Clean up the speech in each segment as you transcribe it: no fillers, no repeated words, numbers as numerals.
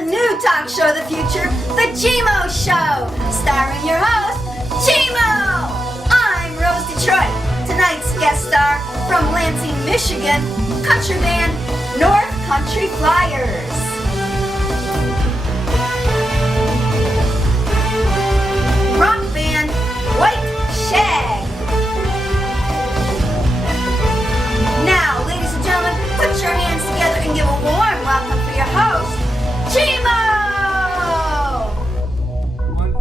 the new talk show of the future, the Gmo Show, starring your host, Gmo! I'm Rose Detroit. Tonight's guest star from Lansing, Michigan, country band North Country Flyers. Rock Band White Shag. Now, ladies and gentlemen, put your hands together and give a warm welcome for your host, Gmo!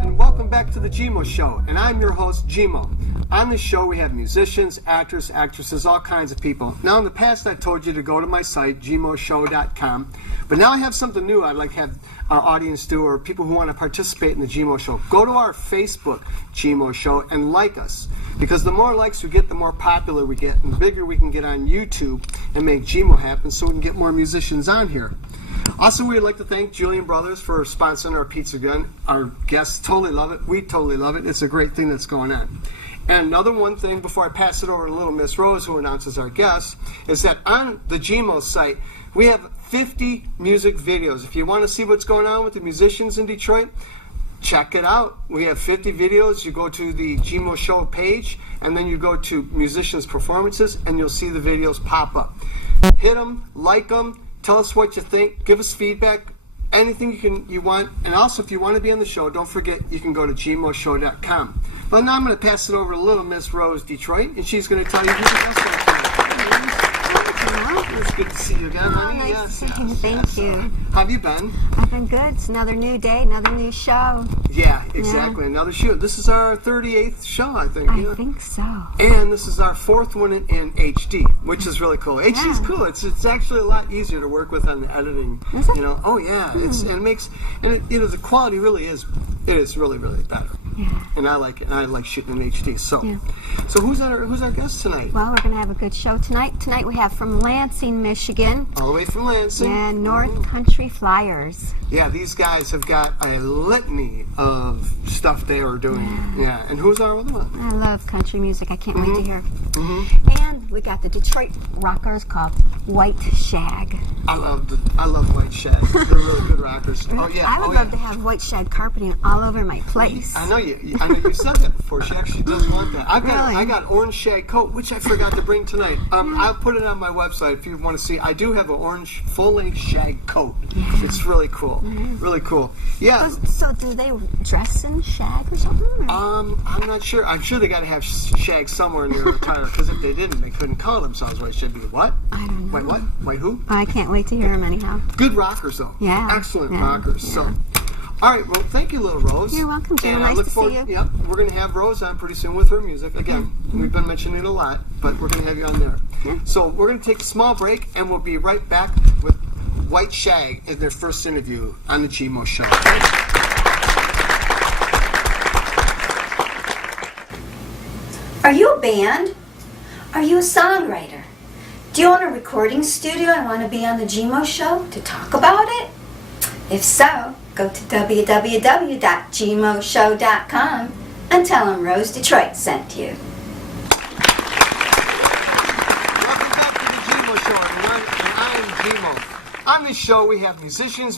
And welcome back to the Gmo Show, and I'm your host, Gmo. On this show, we have musicians, actors, actresses, all kinds of people. Now, in the past, I told you to go to my site, gmoshow.com, but now I have something new I'd like to have our audience do, or people who want to participate in the Gmo Show. Go to our Facebook, Gmo Show, and like us, because the more likes we get, the more popular we get, and the bigger we can get on YouTube and make Gmo happen so we can get more musicians on here. Also, we'd like to thank Julian Brothers for sponsoring our pizza gun. Our guests totally love it. We totally love it. It's a great thing that's going on. And another one thing before I pass it over to little Miss Rose, who announces our guest, is that on the Gmo site, we have 50 music videos. If you want to see what's going on with the musicians in Detroit, check it out. We have 50 videos. You go to the Gmo Show page, and then you go to musicians' performances, and you'll see the videos pop up. Hit them, like them, tell us what you think, give us feedback, anything you want. And also, if you want to be on the show, don't forget you can go to gmoshow.com. But now I'm going to pass it over to little Miss Rose Detroit, and she's going to tell you who the guest is. It's good to see you again, honey. Nice Yes, to see you. yes, Thank yes. you. How have you been? I've been good. It's another new day, another new show. Yeah, exactly. Another shoot. This is our 38th show, I think. I think so. And this is our fourth one in HD, which is really cool. HD is cool. It's actually a lot easier to work with on the editing. Is it? You know, oh yeah. The quality really is. It is really, really better. Yeah. And I like it. And I like shooting in HD. So who's our guest tonight? Well, we're going to have a good show tonight. Tonight we have from Lansing, Michigan. All the way from Lansing. And North Country Flyers. Yeah, these guys have got a litany of stuff they are doing. Yeah. And who's our other one? I love country music. I can't wait to hear. And we got the Detroit rockers called White Shag. I love White Shag. They're really good rockers. Oh yeah. I would love to have White Shag carpeting all over my place. I know you said that before. She actually does want that. Really? I got orange shag coat, which I forgot to bring tonight. I'll put it on my website if you want to see. I do have an orange full-length shag coat. It's really cool. Really cool. Yeah. So do they dress in shag or something? Or? I'm not sure. I'm sure they got to have shag somewhere in their attire, because if they didn't, they couldn't call themselves White Shag. What? I don't know. White what? White who? I can't wait to hear them anyhow. Good rockers, though. Yeah. Excellent Yeah. rockers. Yeah. So. All right, well, thank you, little Rose. You're welcome, Jim. And Nice I look to forward, see you. Yep, we're going to have Rose on pretty soon with her music. Again, we've been mentioning it a lot, but we're going to have you on there. So we're going to take a small break, and we'll be right back with White Shag in their first interview on the Gmo Show. Are you a band? Are you a songwriter? Do you own a recording studio and want to be on the Gmo Show to talk about it? If so, go to www.gmoshow.com and tell them Rose Detroit sent you. Welcome back to the Gmo Show, everyone, and I'm Gmo. On this show, we have musicians,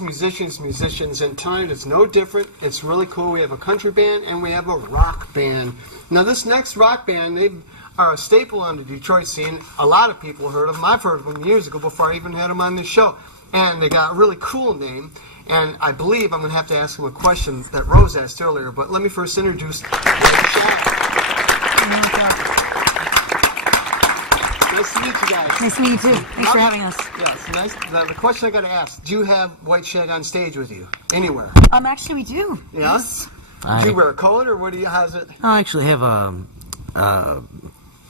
and tonight it's no different. It's really cool. We have a country band and we have a rock band. Now, this next rock band, they are a staple on the Detroit scene. A lot of people heard of them. I've heard of them years ago before I even had them on this show. And they got a really cool name. And I believe I'm going to have to ask them a question that Rose asked earlier. But let me first introduce White Shag. Nice to meet you guys. Nice to meet you too. Thanks for having us. Yes, nice. Now, the question I got to ask: do you have White Shag on stage with you anywhere? Actually, we do. Yes. Do you wear a coat, or what do you? How's it? I actually have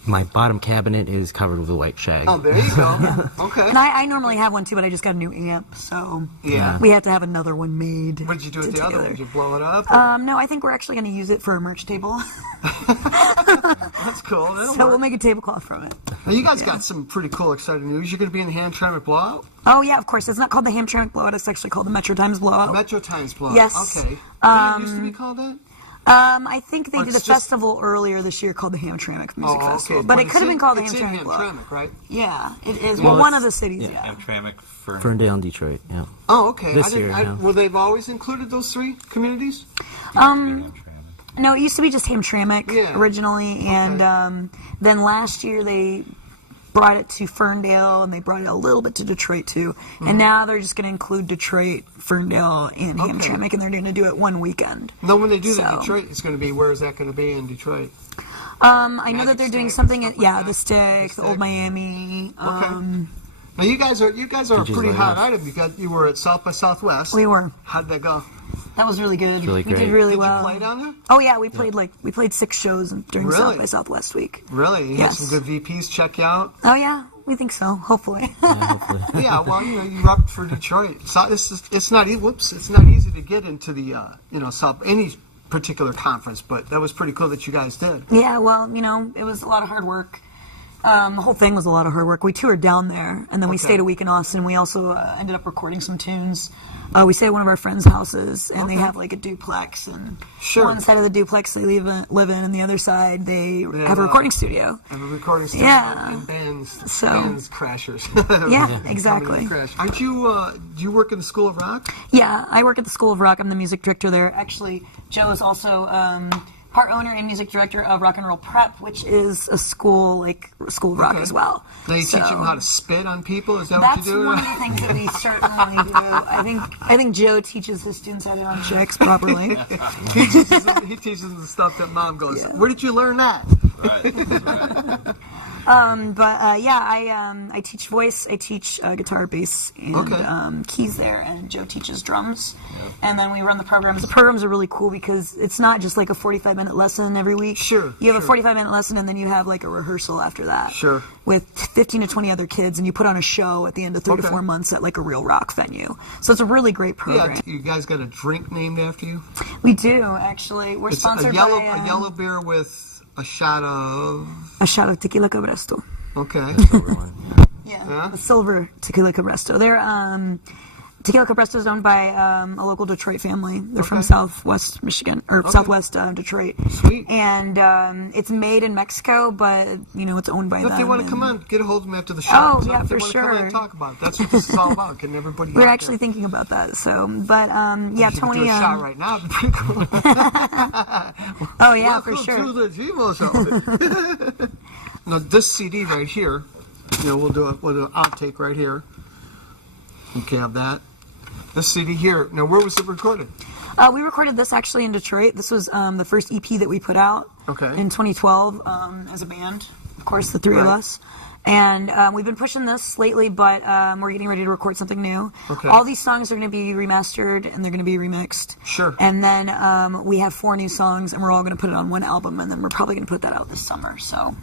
my bottom cabinet is covered with a white shag. Oh, there you go. Okay. And I normally have one too, but I just got a new amp, so we have to have another one made. What did you do with the other one? Did you blow it up? No, I think we're actually going to use it for a merch table. That's cool. That'll So work. we'll make a tablecloth from it. Now, you guys got some pretty cool, exciting news. You're going to be in the Hamtramck Blowout? Oh yeah, of course. It's not called the Hamtramck Blowout. It's actually called the Metro Times Blowout. Metro Times Blowout. Yes. Okay. Did it used to be called that? I think they Or did a it's just- festival earlier this year called the Hamtramck Music Oh, Festival, okay. but it it's could have in- been called the it's in Hamtramck Club. Hamtramck, right? Yeah, it is. Well, Well, one of it's- the cities. yeah. Yeah. Hamtramck, Ferndale and Detroit, yeah. Oh, okay. This year, yeah. Well, they've always included those three communities? No, it used to be just Hamtramck Yeah. originally, and then last year they brought it to Ferndale, and they brought it a little bit to Detroit too. And now they're just going to include Detroit, Ferndale, and Okay. Hamtramck, and they're going to do it one weekend. No, when they do that So- in Detroit, it's going to be, where is that going to be in Detroit? I know that Magic they're doing Stick, something stuff at like that? the Stick, the Stick. Old Miami. Now you guys are a Did you pretty learn hot that? item. You were at South by Southwest. We were. How'd that go? That was really good. really we great. did really Did well. you play down there? Oh yeah, we played 6 shows during Really? South by Southwest week. Really? You Yes. had some good VPs check you out? Oh yeah, we think so. Hopefully. Yeah, well, you repped for Detroit. So it's not easy to get into the South any particular conference, but that was pretty cool that you guys did. Yeah, well, it was a lot of hard work. The whole thing was a lot of hard work. We toured down there, and then we Okay. stayed a week in Austin. We also ended up recording some tunes. We stayed at one of our friends' houses, and they have like a duplex, and Sure. one side of the duplex they live in, and the other side they Yeah, have a recording studio. And a recording studio Yeah. and bands crashers. Yeah, exactly. Crash. Aren't you? Do you work in the School of Rock? Yeah, I work at the School of Rock. I'm the music director there. Actually, Joe is also part owner and music director of Rock and Roll Prep, which is a school of rock Okay. as well. Now you So- teach them how to spit on people. Is that That's what you do? one of the things that we certainly do. I think Joe teaches his students how to on chicks properly. he teaches them the stuff that mom goes, "Where did you learn that?" I teach voice, I teach guitar, bass, and Okay. keys there, and Joe teaches drums. And then we run the programs. The programs are really cool because it's not just like a 45-minute lesson every week. Sure, You have sure. a 45-minute lesson, and then you have like a rehearsal after that. Sure. With 15 to 20 other kids, and you put on a show at the end of 3 to Okay. 4 months at like a real rock venue. So it's a really great program. Yeah, you guys got a drink named after you? We do, actually. We're It's sponsored a yellow by yellow beer with a shot of. a shot of Tequila Cabresto. Okay. Yeah, the Silver Tequila Cabresto. They're Tequila Cabresto is owned by a local Detroit family. They're from Southwest Michigan or Southwest Detroit. Sweet. And it's made in Mexico, but it's owned by them. If they want to and come on, get a hold of them after the show. Oh, So yeah, if they for wanna come on and sure. talk about it. That's what this is all about. Getting everybody. We're out actually there. thinking about that. So, but yeah, You could Tony. do a shot right now. It'd be pretty cool. Oh yeah, Welcome for sure. to the Gmo Show. Now this CD right here, we'll do an outtake right here. You can have that. This CD here. Now, where was it recorded? We recorded this actually in Detroit. This was the first EP that we put out in 2012 as a band. Of course, the three of Right. us. And we've been pushing this lately, but we're getting ready to record something new. Okay. All these songs are going to be remastered, and they're going to be remixed. Sure. And then we have 4 new songs, and we're all going to put it on one album, and then we're probably going to put that out this summer. So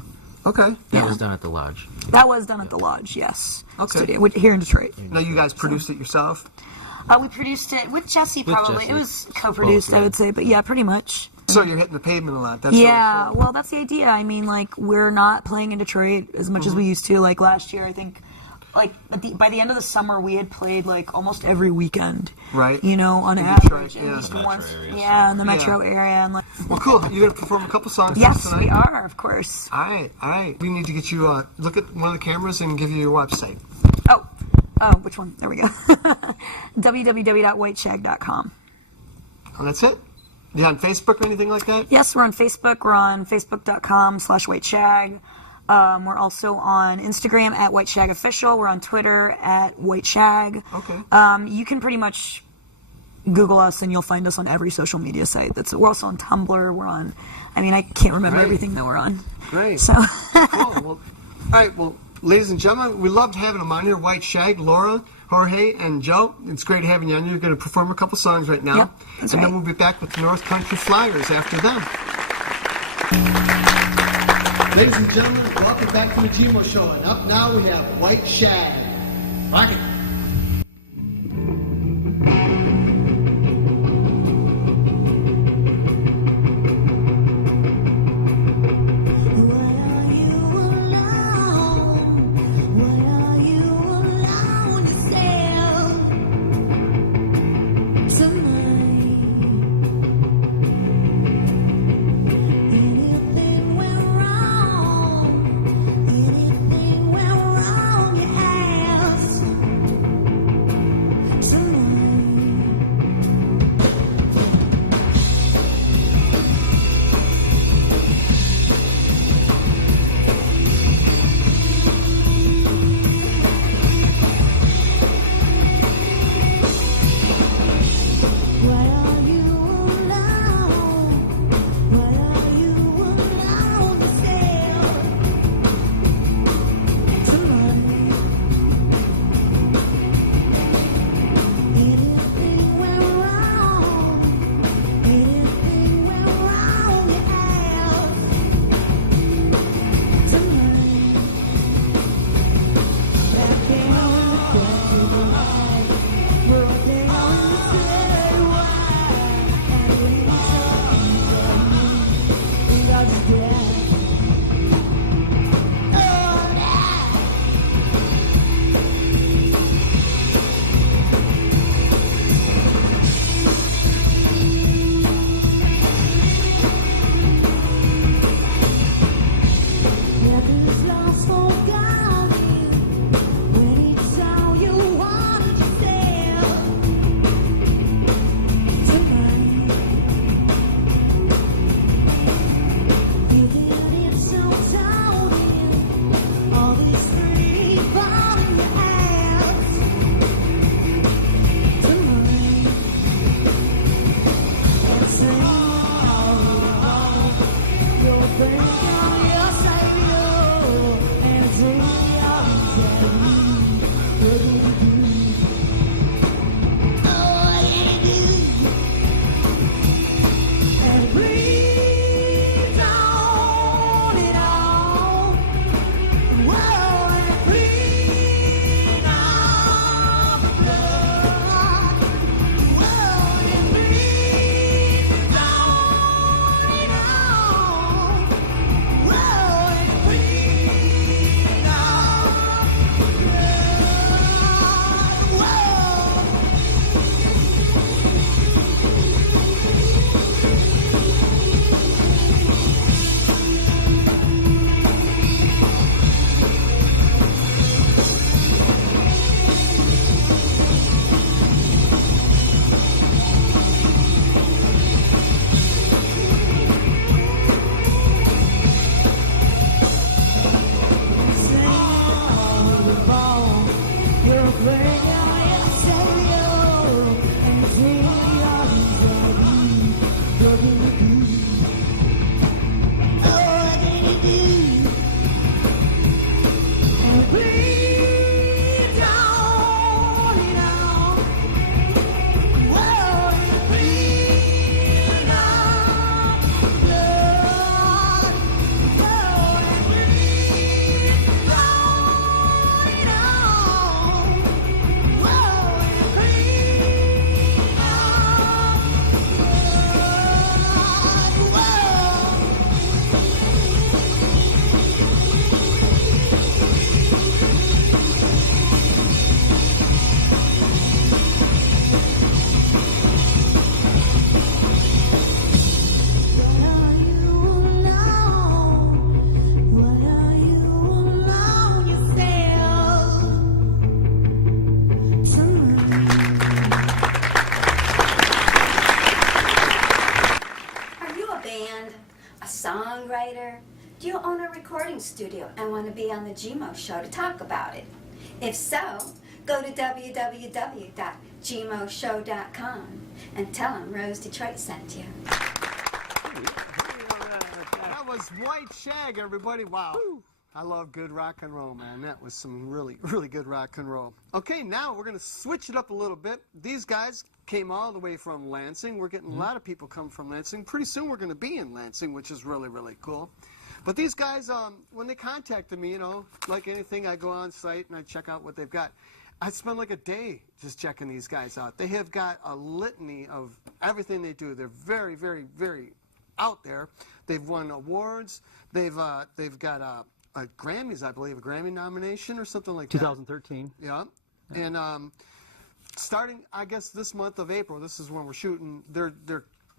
Okay. That was done at the lodge. that was done at the Lodge, yes. Okay. Studio, here in Detroit. Now you guys produced it yourself? We produced it with Jesse, probably. Jesse. It was co-produced, Both, yeah. I would say, but yeah, pretty much. So you're hitting the pavement a lot. That's Yeah, really cool. well, that's the idea. I mean, we're not playing in Detroit as much as we used to. Like, last year, I think, by the end of the summer, we had played, almost every weekend. Right. On In average. Detroit, And yeah. just Metro once, area, so- yeah, in the metro area. And, Well, cool. You're going to perform a couple songs for us yes, tonight? we are, of course. All right. We need to get you, look at one of the cameras and give you your website. Oh, which one? There we go. www.witht.com. And that's it? You on Facebook or anything like that? Yes, we're on Facebook. We're on facebook.com/witht. We're also on Instagram at White Shag Official. We're on Twitter at White Shag. Okay. You can pretty much Google us and you'll find us on every social media site. We're also on Tumblr. We're on. I can't remember Great. everything that we're on. Great. So Cool. Well, all right. Well, ladies and gentlemen, we loved having them on here. White Shag, Laura, Jorge, and Joe. It's great having you on. You're going to perform a couple songs right now. Yep, that's and then right. we'll be back with the North Country Flyers after them. Ladies and gentlemen, welcome back to the Gmo Show. And up now we have White Shag. Rock it. Tonight Do you own a recording studio and want to be on the Gmo Show to talk about it? If so, go to www.gmoshow.com and tell them Rose Detroit sent you. That was White Shag, everybody. Wow. Woo. I love good rock and roll, man. That was some really, really good rock and roll. Okay, now we're going to switch it up a little bit. These guys came all the way from Lansing. We're getting a lot of people come from Lansing. Pretty soon we're going to be in Lansing, which is really, really cool. But these guys, when they contacted me, you know, like anything, I go on site and I check out what they've got. I spend like a day just checking these guys out. They have got a litany of everything they do. They're very, very, very out there. They've won awards. They've got Grammys, I believe, a Grammy nomination or something like 2013. that. Yeah. And starting, I guess, this month of April, this is when we're shooting, they're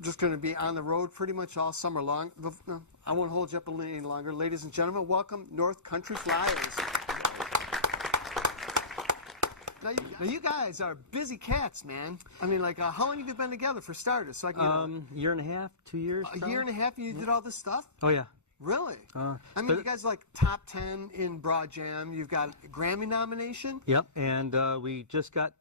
just going to be on the road pretty much all summer long. No, I won't hold you up any longer. Ladies and gentlemen, welcome North Country Flyers. Now you guys are busy cats, man. I mean, like, how long have you been together, for starters? So I can, year and a half, 2 years. A year and a half, and you did all this stuff? Oh yeah. Really? I mean, you guys are like top 10 in Broad Jam. You've got a Grammy nomination? Yep, and we just got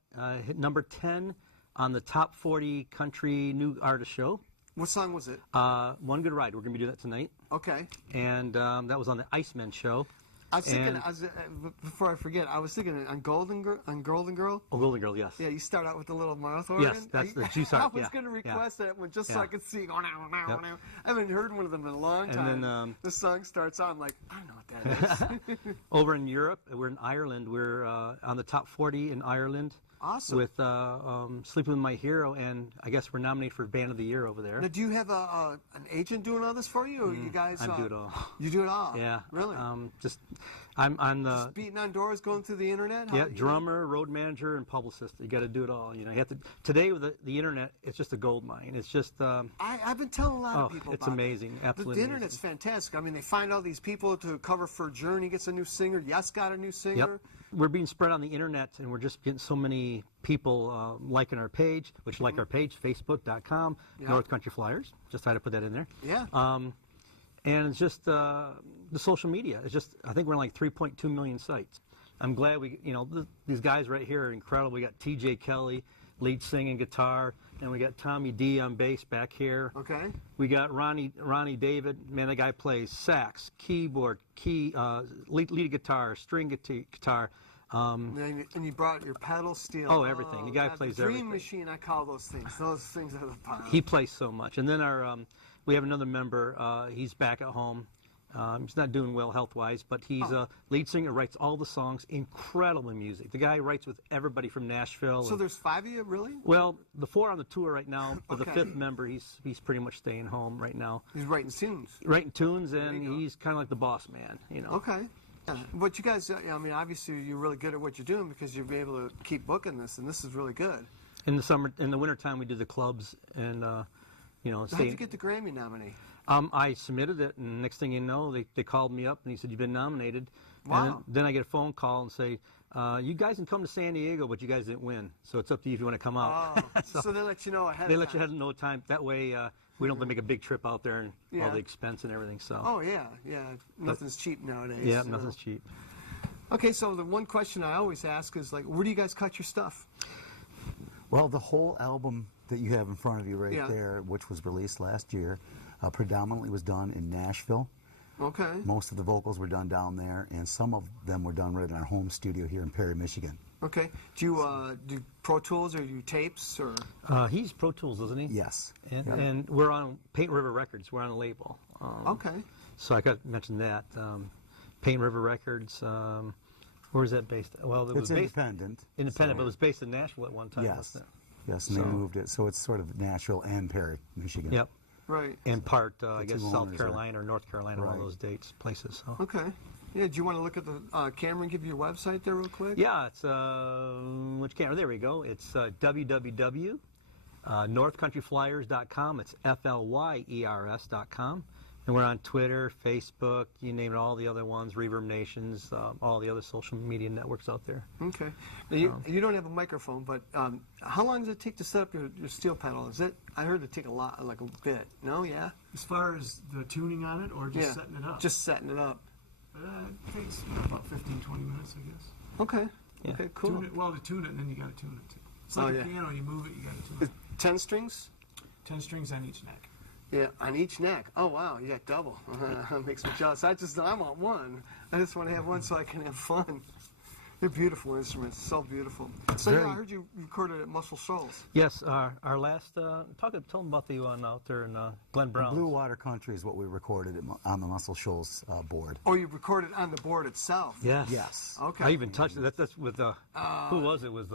hit number 10 on the top 40 country new artist show. What song was it? One Good Ride. We're going to be doing that tonight. Okay. And that was on the Iceman show. I was thinking, before I forget, I was thinking on Golden Girl. Oh, Golden Girl, yes. Yeah, you start out with the little mouth organ. Yes, that's the juice harp. I was going to request that one just so I could see. I haven't heard one of them in a long time. And then the song starts out. I'm like, I don't know what that is. Over in Europe, we're in Ireland. We're on the top 40 in Ireland. Awesome. With Sleeping With My Hero, and I guess we're nominated for Band of the Year over there. Now, do you have an agent doing all this for you, or you guys? I do it all. You do it all? Yeah. Really? I'm the... Just beating on doors, going through the internet? Yeah, drummer, road manager, and publicist. You got to do it all. You know, you have to. Today with the internet, it's just a gold mine. It's just. I've been telling a lot of people. It's about amazing. It. Absolutely. The internet's fantastic. I mean, they find all these people to cover for Journey gets a new singer. Yes got a new singer. Yep. We're being spread on the internet, and we're just getting so many people liking our page, which like our page, facebook.com, North Country Flyers. Just had to put that in there. Yeah. And it's just the social media. It's just, I think we're on like 3.2 million sites. I'm glad these guys right here are incredible. We got T.J. Kelly, lead singing guitar, and we got Tommy D on bass back here. Okay. We got Ronnie David. Man, that guy plays sax, keyboard, lead guitar, string guitar. And you brought your pedal steel. Oh, everything. The guy plays everything. Dream machine, I call those things. Those things are the power. He plays so much. And then we have another member. He's back at home. He's not doing well health-wise, but he's a lead singer, writes all the songs, incredible music. The guy writes with everybody from Nashville. So there's 5 of you, really? Well, the 4 on the tour right now, but the 5th member, he's pretty much staying home right now. He's writing tunes. Writing tunes, and he's kind of like the boss man, you know. Okay. Yeah. But you guys, I mean, obviously you're really good at what you're doing because you'll be able to keep booking this, and this is really good. In the wintertime, we did the clubs, and So how'd you get the Grammy nominee? I submitted it, and next thing you know, they called me up, and he said, "You've been nominated." Wow. And then I get a phone call and say, "You guys can come to San Diego, but you guys didn't win, so it's up to you if you want to come out." Oh, so they let you know ahead of time. They let you know time. That way, we don't have to make a big trip out there and all the expense and everything. So. Oh, yeah. Nothing's cheap nowadays. Yeah, nothing's cheap. Okay, so the one question I always ask is, like, where do you guys cut your stuff? Well, the whole album that you have in front of you right there, which was released last year, predominantly was done in Nashville. Okay. Most of the vocals were done down there, and some of them were done right in our home studio here in Perry, Michigan. Okay. Do you do Pro Tools or do you tapes or? He's Pro Tools, isn't he? Yes. And we're on Paint River Records. We're on a label. Okay. So I got to mention that. Paint River Records. Where is that based? Well, it's independent. Independent, but it was based in Nashville at one time, wasn't it? Yes, and they moved it. So it's sort of Nashville and Perry, Michigan. Yep. Right. And part, I guess, South Carolina or North Carolina, all those places. So. Okay. Yeah, do you want to look at the camera and give you your website there real quick? Yeah, it's, which camera? There we go. It's www.northcountryflyers.com. It's FLYERS.com. And we're on Twitter, Facebook, you name it, all the other ones, Reverb Nations, all the other social media networks out there. Okay. Now you don't have a microphone, but how long does it take to set up your steel pedal? I heard it take a lot, like a bit. No, yeah? As far as the tuning on it, or just setting it up? Just setting it up. It takes about 15, 20 minutes, I guess. Okay. Yeah. Okay, cool. To tune it, and then you got to tune it too. It's like a piano, you move it, you got to tune it. 10 strings? 10 strings on each neck. Yeah, on each neck. Oh, wow, you got double. That makes me jealous. I want one. I just want to have one so I can have fun. They're beautiful instruments, so beautiful. So I heard you recorded at Muscle Shoals. Yes, our last, tell them about the one out there in Glen Brown. Blue Water Country is what we recorded on the Muscle Shoals board. Oh, you recorded on the board itself? Yes. Yes. Okay. I even touched it. That's with, who was it? Was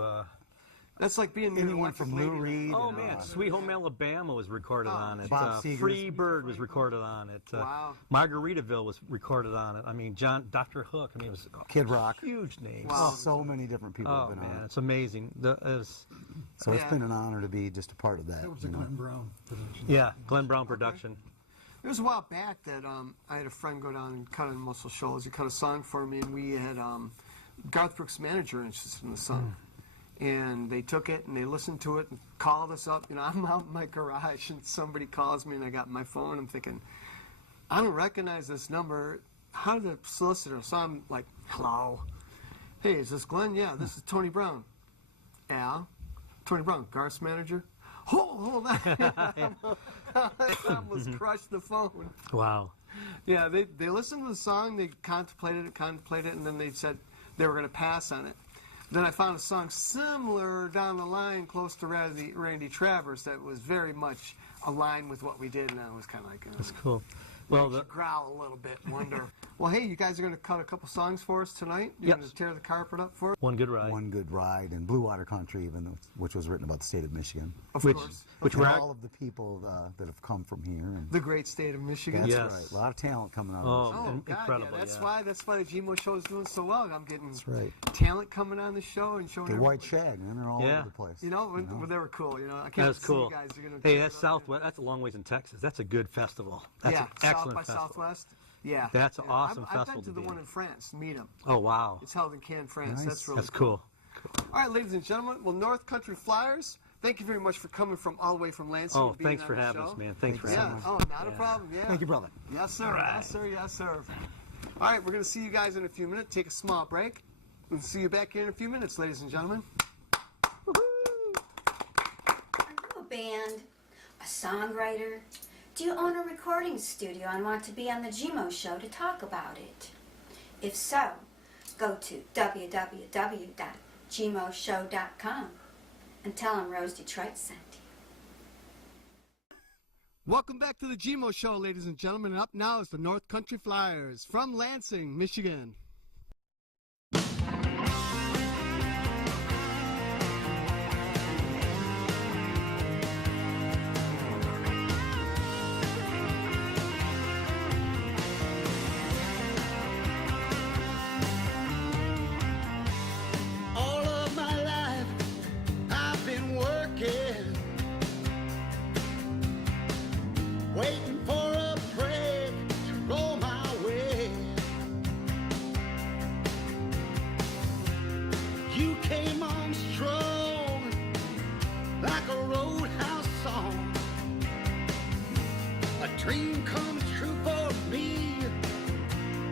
That's like being anyone from Lou Reed. Oh man, Sweet Home Alabama was recorded on it. Bob Seger's Free Bird was recorded on it. Wow. Margaritaville was recorded on it. I mean, Dr. Hook. I mean, it was Kid Rock. Huge names. Wow. So many different people have Oh been man, on it. it's amazing. So it's been an honor to be just a part of that. That was a Glenn Brown production. Yeah, Glen Brown production. It was a while back that I had a friend go down and cut on Muscle Shoals. He cut a song for me, and we had Garth Brooks' manager interested in the song. And they took it and they listened to it and called us up. You know, I'm out in my garage and somebody calls me and I got my phone. I'm thinking, I don't recognize this number. How did the solicitor? So I'm like, hello. Hey, is this Glenn? Yeah, this is Tony Brown. Al? Tony Brown, Garth's manager? Hold on. I almost crushed the phone. Wow. Yeah, they listened to the song, they contemplated it, and then they said they were going to pass on it. Then I found a song similar down the line, close to Randy Travers, that was very much aligned with what we did, and I was kind of like, That's cool. Well, growl a little bit, wonder. Well, hey, you guys are going to cut a couple songs for us tonight? You're going to tear the carpet up for us? One Good Ride. One Good Ride, and Blue Water Country, which was written about the state of Michigan. Of course. Which And we're all of the people that have come from here. And The great state of Michigan. that's Yes. right. A lot of talent coming out Oh, of this. Oh, God, incredible. yeah, that's yeah. why the Gmo Show is doing so well. I'm getting right. talent coming on the show and showing The everybody. White Shag, man, they're all Yeah. over the place. You know, well, they were cool. You know, I can't That was see cool. you guys. You're gonna Hey, tear that's it up. Southwest. That's a long ways in Texas. That's a good festival. That's Yeah, an excellent South by festival. Southwest. Yeah, That's an yeah. awesome I've festival been to to the be one in. in France. Meet 'em. Oh wow, It's held in Cannes, France. Nice. That's really that's cool. All right, ladies and gentlemen. Well, North Country Flyers, thank you very much for coming from all the way from Lansing. Oh, and being thanks on for the having show. us, man. Thanks for having Yeah. us. Oh, not a problem. Yeah. Thank you, brother. Yes, sir. Yes, sir. Yes, sir. All right, we're going to see you guys in a few minutes. Take a small break. We'll see you back here in a few minutes, ladies and gentlemen. Are you a band? A songwriter? Do you own a recording studio and want to be on the Gmo Show to talk about it? If so, go to www.gmoshow.com and tell them Rose Detroit sent you. Welcome back to the Gmo Show, ladies and gentlemen. And up now is the North Country Flyers from Lansing, Michigan. All of my life I've been working, waiting for a break to roll my way. You came on strong like a roadhouse song. A dream comes true for me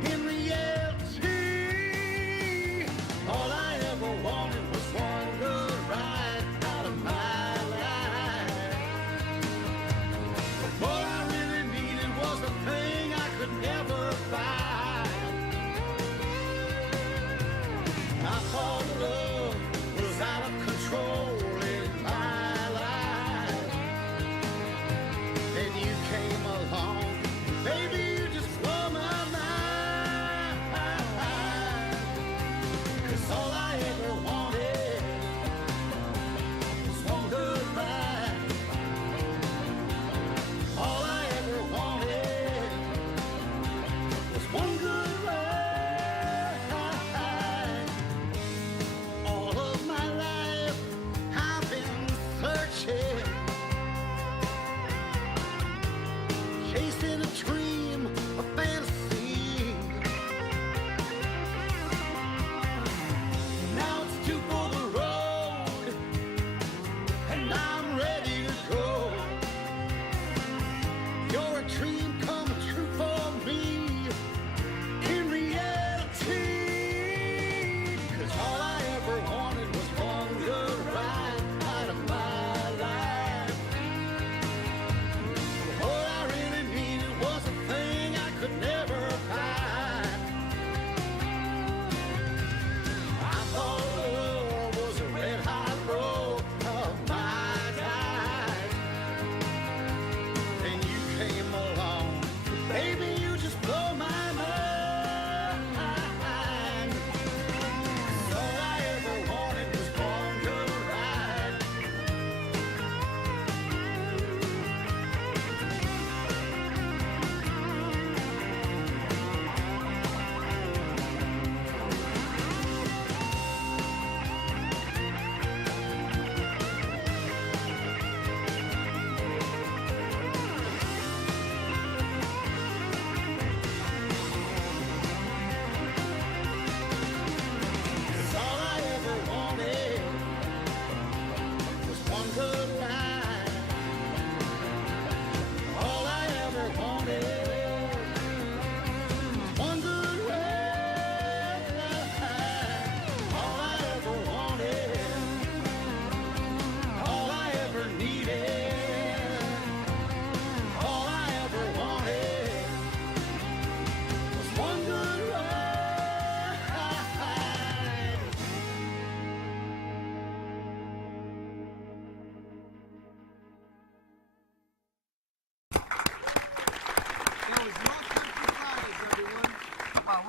in reality. All I ever wanted was one good ride out of my life. But what I really needed was a thing I could never buy. I thought love was out of control in my life. Then you came along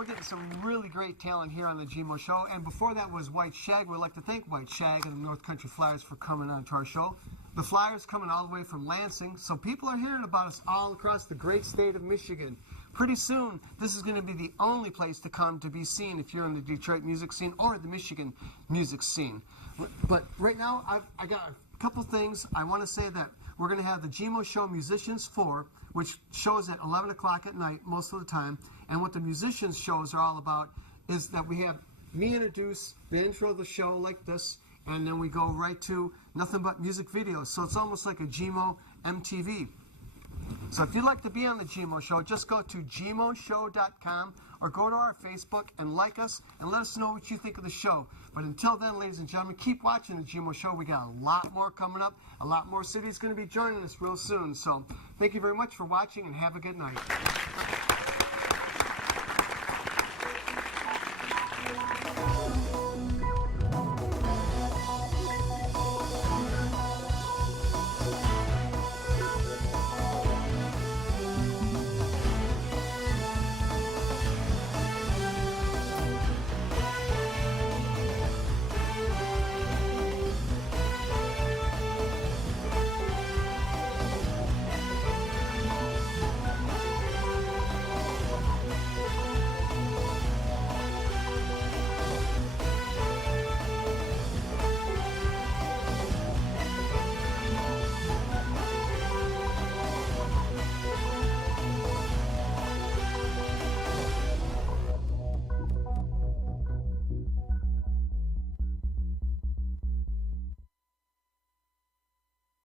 we're getting some really great talent here on the Gmo Show. And before that was White Shag. We'd like to thank White Shag and the North Country Flyers for coming on to our show. The Flyers coming all the way from Lansing, so people are hearing about us all across the great state of Michigan. Pretty soon, this is going to be the only place to come to be seen if you're in the Detroit music scene or the Michigan music scene. But right now, I got a couple things. I want to say that we're going to have the Gmo Show Musicians 4, which shows at 11 o'clock at night most of the time. And what the musicians shows are all about is that we have me introduce the intro of the show like this, and then we go right to nothing but music videos. So it's almost like a Gmo MTV. So if you'd like to be on the Gmo Show, just go to gmoshow.com or go to our Facebook and like us and let us know what you think of the show. But until then, ladies and gentlemen, keep watching the Gmo Show. We got a lot more coming up. A lot more cities going to be joining us real soon. So thank you very much for watching and have a good night.